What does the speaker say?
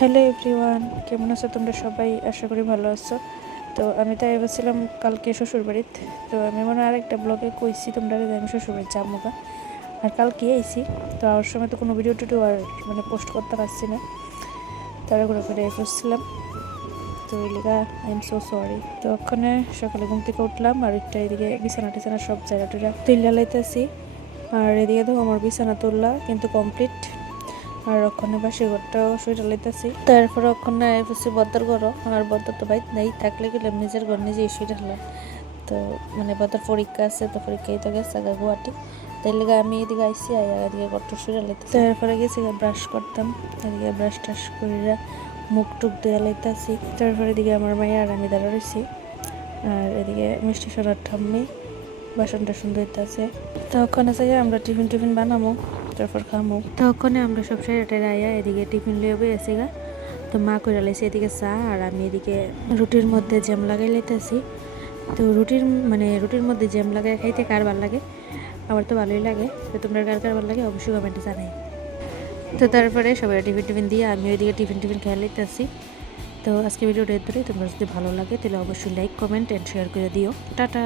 Hello everyone, কেমন আছো তোমরা সবাই? আশা করি ভালো আছো। তো আমি তাই এসেছিলাম কালকে শ্বশুরবাড়িতে। তো আমি মনে হয় আরেকটা ব্লগে কইছি তোমরা যে আমি শ্বশুরবাড়ি যাবো গা, আর কালকে আইছি। তো আমার সময় তো কোনো ভিডিও টিডিও আর পোস্ট করতে পারছি না, তাড়াহুড়ো করে এসেছিলাম। তো এই লিগা আই এম সো সরি। তো ওখানে সকালে ঘুম থেকে উঠলাম আর একটা এদিকে বিছানা টিছানা সব জায়গাটা তুইলা লাইতেছি। আর এদিকে তো আমার বিছানা তুললা কিন্তু কমপ্লিট। আর ওখানে বাসি ঘরটাও শুয়ে লাইতেছি। তারপরে ওখানে এসেছি বদ্দার ঘরও, আর বদ্দার তো বাইক নেই, থাকলে গেলাম নিজের ঘর নিজেই শুয়ে ঢালাম। তো বদ্দার পরীক্ষা আছে, তো পরীক্ষায় তো গেছে গুয়াহাটি। তাই লেগে আমি এদিকে আইসি এদিকে ঘরটা শুয়ে লাইতেছি। তারপরে গেছি ব্রাশ করতাম, এদিকে ব্রাশ টাশ করে মুখ টুক দেওয়া লাইতেছি। তারপরে এদিকে আমার মায়ের আর আমি দাঁড়া রয়েছি। আর এদিকে মিষ্টি সোনার ঠাম্মি বাসন টাসন ধুইতেছে। তো ওখানে যাই আমরা টিফিন বানাবো, তারপর খামো। তো ওখানে আমরা সব সাইডে আয়া এদিকে টিফিন লিয়ে বইয়েছি গা। তো মা কইরা লাইছে এদিকে চা, আর আমি এদিকে রুটির মধ্যে জ্যাম লাগাই লাইতেছি। তো রুটির মধ্যে জ্যাম লাগাই খাইতে কার ভালো লাগে? আমার তো ভালোই লাগে। তো তোমরা কার কার ভালো লাগে অবশ্যই কমেন্টে জানাই। তো তারপরে সবাই টিফিন দিয়ে আমি ওইদিকে টিফিন খেয়ে লাইতেছি। তো আজকে ভিডিওটা ধরে তোমরা যদি ভালো লাগে তাহলে অবশ্যই লাইক, কমেন্ট এন্ড শেয়ার করে দিও। টাটা।